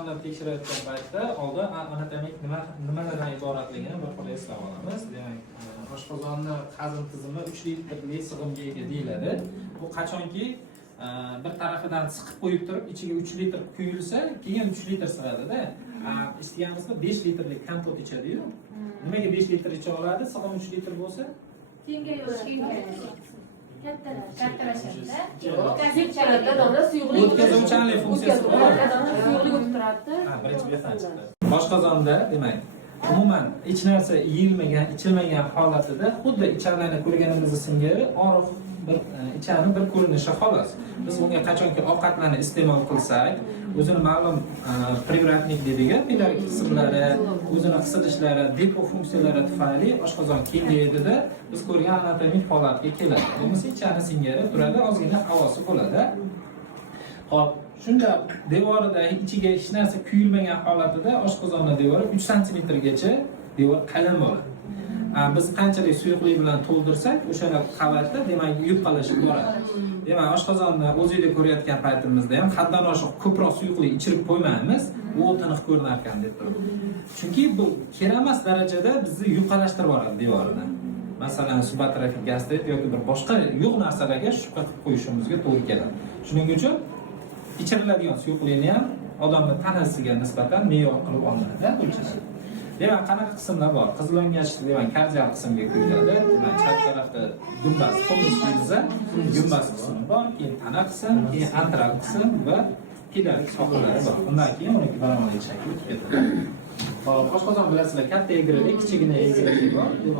oshqozonni tekshirayotgan paytda oldin anatomik nimalardan iboratligini bir qo'l eslab olamiz. Demak, oshqozonni hazm tizimi 3 litrli sig'imga ega deyiladi. Bu qachonki bir tarafidan siqib qo'yib turib, ichiga 3 litr quyilsa, keyin 3 litr sig'adi-da. Istaganimizda 5 litrlik kompot ichadi-yu. Nimaga 5 litr icha oladi? Sig'im 3 litr bo'lsa, kattalashadi. o'tkazuvchanlik funksiyasi bor. Birinchi beldan chiqdi. Oshqozonda, demak, umuman hech narsa yeyilmagan, ichilmagan holatida xuddi ichaklarni ko'rganimiz singari oriq bir ichani bir ko'rinishi xolos. Biz bunga qachonki ovqatlarni iste'mol qilsak, o'zini ma'lum prevratnik deydigan piyalik qismlari, o'zini qisilishlari, depo funksiyalari tufayli oshqozon kengayadi-da, biz ko'rgan anatomik holatga keladi. Bo'lmasa ichani singari turadi, ozgina havosi bo'ladi. Hop, shunda devorida ichiga hech narsa quyilmagan holatida oshqozonning devori 3 sm gacha devor qalin bo'ladi. Biz qanchalik suyuqlik bilan to'ldirsak, o'sha qavatda demak yupqalashib boradi. Demak, oshqozonni o'zingizda ko'rayotgan paytimizda ham haddan oshiq ko'proq suyuqlik ichirib qo'ymaymiz, u tiniq ko'rinar ekan deb turib. Chunki bu kerak darajada bizni yupqalashtirib boradi devorni. Masalan, subatrofik gastrit yoki bir boshqa yo'q narsalarga shubha qilib qo'yishimizga to'g'ri keladi. Shuning uchun ichiriladigan suyuqlikni ham odamning tanasiga nisbatan me'yor qilib olinadi, o'lchanadi. Demak, qanaqa qismlar bor? Qizilongach demak kardial qismga quyiladi. Demak, chap tarafda gumbaz, tonus deyilsa, gumbaz qismi bor, keyin tana qism, keyin antral qism va piyalik sohalari bor. Undan keyin uni barobarlik shakli o'tib ketadi. Hop, oshqozon bilasizlar, katta egrilik, kichigina egrilik bor.